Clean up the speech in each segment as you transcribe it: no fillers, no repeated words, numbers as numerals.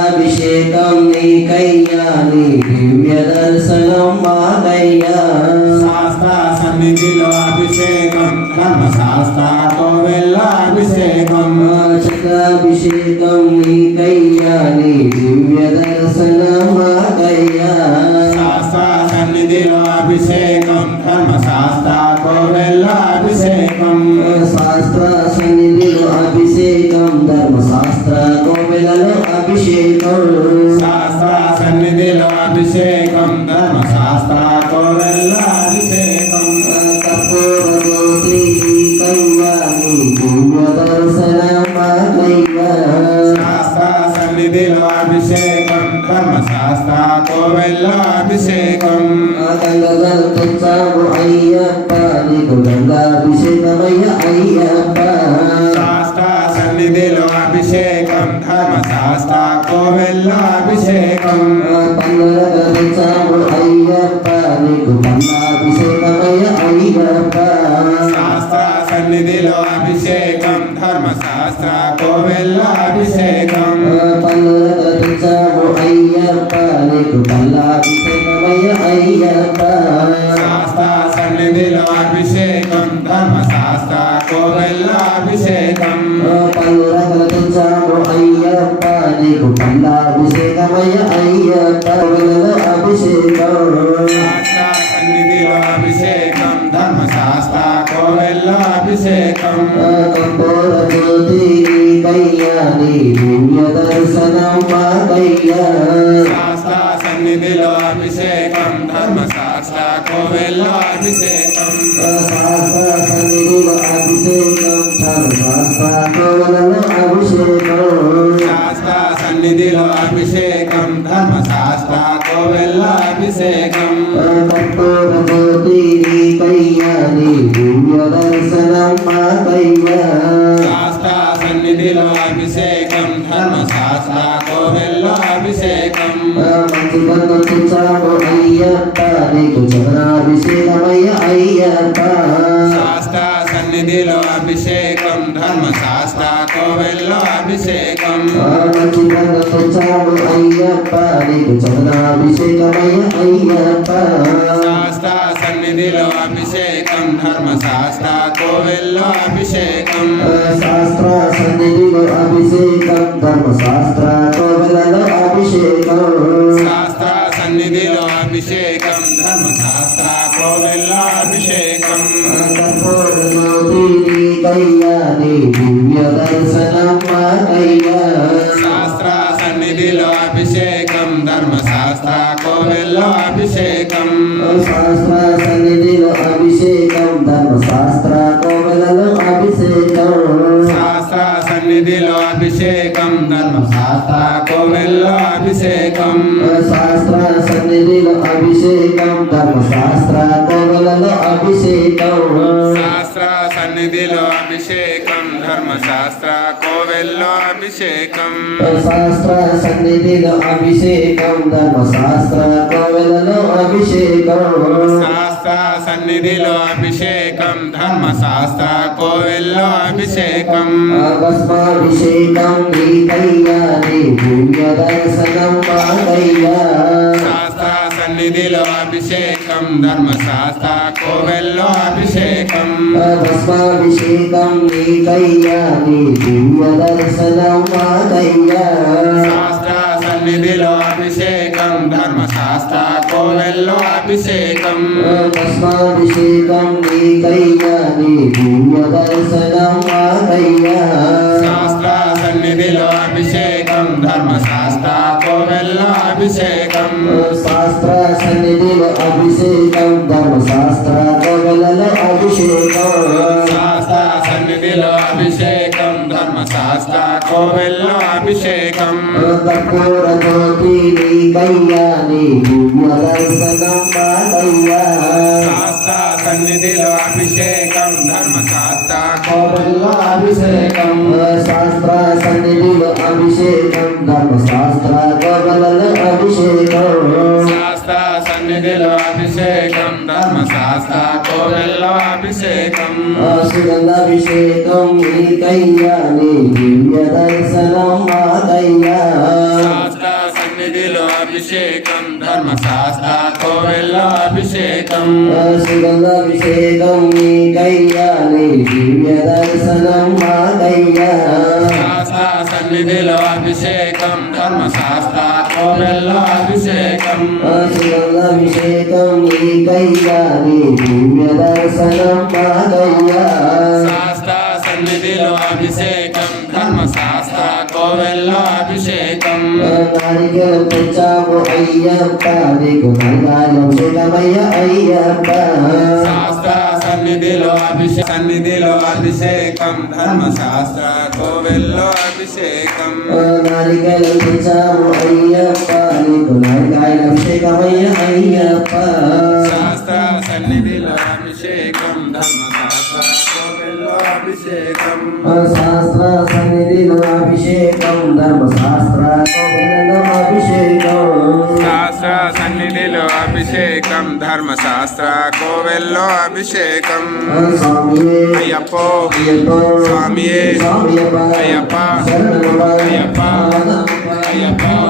అభిషేకం నీకయ్యా నీ దివ్య దర్శనం మాకయ్యా శాస్త్ర సన్నిధిలో అభిషేకం ధర్మశాస్త్రతో వెళ్ళ అభిషేకం అభిషేకం నీకయ్యా నీ దివ్య దర్శనం మాకయ్యా శాస్త్ర సన్నిధిలో అభిషేకం ధర్మశాస్త్రతో వెళ్ళ అభిషేకం శాస్త్ర సన్నిధిలో అభిషేకం ధర్మశాస్త్ర కోవెలలో అభిషేకం శాస్త్ర సన్నిధిలో అభిషేకం ధర్మశాస్త్రతో వెళ్ళ అభిషేకం కర్పూరజ్యోతి కయ్యా నీ దివ్య దర్శనం మాకయ్యా శాస్త్ర సన్నిధిలో అభిషేకం ధర్మశాస్త్రతో వెళ్ళ అభిషేకం గంగలు తెచ్చాము అయ్యప్ప నీకు గంగాభిషేకమయ్య అయ్యప్ప శాస్త్ర సన్నిధిలో అభిషేకం ధర్మశాస్త్రతో వెళ్ళ అభిషేకం పండుగ తెచ్చాము అయ్యప్ప నీకు గంగాభిషేకమయ్య అయ్యప్ప శాస్త్ర సన్నిధిలో అభిషేకం ధర్మశాస్త్రతో వెళ్ళ అభిషేకం పండుగ తెచ్చాము అయ్యప్ప నీకు గంగాభిషేకమయ్య అయ్యప్ప శాస్త్ర సన్నిధిలో అభిషేకం ధర్మశాస్త్రతో వెళ్ళ అభిషేకం పండుగ తెచ్చాము అయ్యప్ప నీకు గంగాభిషేకమయ్య అయ్యప్ప అభిషేకం శాస్త్ర సన్నిధిలో అభిషేకం ధర్మశాస్త్రతో వెళ్ళ అభిషేకం కర్పూర జ్యోతి కయ్యా నీ దివ్య దర్శనం మాకయ్యా శాస్త్ర సన్నిధిలో అభిషేకం ధర్మశాస్త్రతో వెళ్ళ అభిషేకం శాస్త్ర సన్నిధిలో అభిషేకం ధర్మశాస్త్ర కోవెలలో అభిషేకం శాస్త్ర సన్నిధిలో అభిషేకం ధర్మశాస్త్రతో వెళ్ళ అభిషేకం కర్పూర జ్యోతి కయ్యా నీ దివ్య దర్శనం మాకయ్యా శాస్త్ర సన్నిధిలో అభిషేకం ధర్మశాస్త్రతో వెళ్ళ అభిషేకం మంచి బంధు తెచ్చాము అయ్యప్ప నీకు చరణాభిషేకమయ్య అయ్యప్ప శాస్త్ర సన్నిధిలో అభిషేకం ధర్మశాస్త్రతో వెళ్ళ అభిషేకం మంచి బంధు తెచ్చాము అయ్యప్ప నీకు చరణాభిషేకమయ్య అయ్యప్ప శాస్త్ర సన్నిధిలో అభిషేకం ధర్మశాస్త్రతో వెళ్ళ అభిషేకం శాస్త్ర సన్నిధిలో అభిషేకం ధర్మశాస్త్ర కోవెలలో అభిషేకం శాస్త్ర సన్నిధిలో అభిషేకం ధర్మశాస్త్రతో వెళ్ళ అభిషేకం కర్పూర జ్యోతి కయ్యా నీ దివ్య దర్శనం మాకయ్యా శాస్త్ర సన్నిధిలో అభిషేకం ధర్మశాస్త్రతో వెళ్ళ అభిషేకం శాస్త్ర సన్నిధిలో అభిషేకం ధర్మశాస్త్ర కోవెలలో అభిషేకం శాస్త్ర సన్నిధిలో అభిషేకం ధర్మశాస్త్రతో వెళ్ళ అభిషేకం శాస్త్ర సన్నిధిలో అభిషేకం ధర్మశాస్త్ర కోవెలలో అభిషేకం శాస్త్ర సన్నిధిలో అభిషేకం ధర్మశాస్త్రతో వెళ్ళ అభిషేకం శాస్త్ర సన్నిధిలో అభిషేకం ధర్మశాస్త్ర కోవెలలో అభిషేకం శాస్త్ర సన్నిధిలో అభిషేకం ధర్మశాస్త్రతో వెళ్ళ అభిషేకం భస్మాభిషేకం నీకయ్యా నీ దివ్య దర్శనం మాకయ్యా శాస్త్ర సన్నిధిలో అభిషేకం ధర్మశాస్త్రతో వెళ్ళ అభిషేకం భస్మాభిషేకం నీకయ్యా నీ దివ్య దర్శనం మాకయ్యా శాస్త్ర సన్నిధిలో అభిషేకం ధర్మశాస్త్రతో వెళ్ళ అభిషేకం భస్మాభిషేకం నీకయ్యా నీ దివ్య దర్శనం మాకయ్యా శాస్త్ర సన్నిధిలో అభిషేకం ధర్మశాస్త్రతో వెళ్ళ అభిషేకం శాస్త్ర సన్నిధిలో అభిషేకం ధర్మశాస్త్ర కోవెలలో అభిషేకం శాస్త్ర సన్నిధిలో అభిషేకం ధర్మశాస్త్రతో వెళ్ళ అభిషేకం కర్పూర జ్యోతి నీకయ్యా నీ దివ్య దర్శనం మాకయ్యా శాస్త్ర సన్నిధిలో అభిషేకం ధర్మశాస్త్రతో వెళ్ళ అభిషేకం శాస్త్ర సన్నిధిలో అభిషేకం ధర్మశాస్త్ర కోవెలలో అభిషేకం శాస్త్ర సన్నిధిలో అభిషేకం ధర్మశాస్త్రతో వెళ్ళ అభిషేకం సుగంధాభిషేకం నీకయ్యా నీ దివ్య దర్శనం మాకయ్యా అభిషేకం ధర్మశాస్త్ర కోవెల్లో అభిషేకం సుగంధాభిషేకం నీకయ్యా నీ దివ్య దర్శనం మాకయ్యా శాస్త్ర సన్నిధిలో అభిషేకం ధర్మశాస్త్ర కోవెల్లో అభిషేకం సుగంధాభిషేకం నీకయ్యా నీ దివ్య దర్శనం మాకయ్యా శాస్త్ర సన్నిధిలో అభిషేకం ధర్మశాస్త్ర కోవెల్లో అభిషేకం నారికేళం తెచ్చాము అయ్యప్ప నీకు నారికాయభిషేకమయ్య అయ్యప్ప శాస్త్ర సన్నిధిలో అభిషేకం ధర్మశాస్త్ర కోవెల్లో అభిషేకం నారికేళం తెచ్చాము అయ్యప్ప నీకు నారికాయభిషేకమయ్య అయ్యప్ప శాస్త్ర సన్నిధిలో అభిషేకం ధర్మశాస్త్ర కోవెల్లో అభిషేకం శాస్త్ర సన్నిధిలో అభిషేకం ధర్మశాస్త్ర కోవెలలో అభిషేకం శాస్త్ర సన్నిధిలో అభిషేకం ధర్మశాస్త్ర కోవెల్లో అభిషేకం స్వామియే అయ్యప్పో అయ్యప్ప స్వామియే స్వామియప్ప అయ్యప్ప శరణమప్ప అయ్యప్ప అయ్యప్ప అయ్యప్ప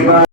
అయ్యప్ప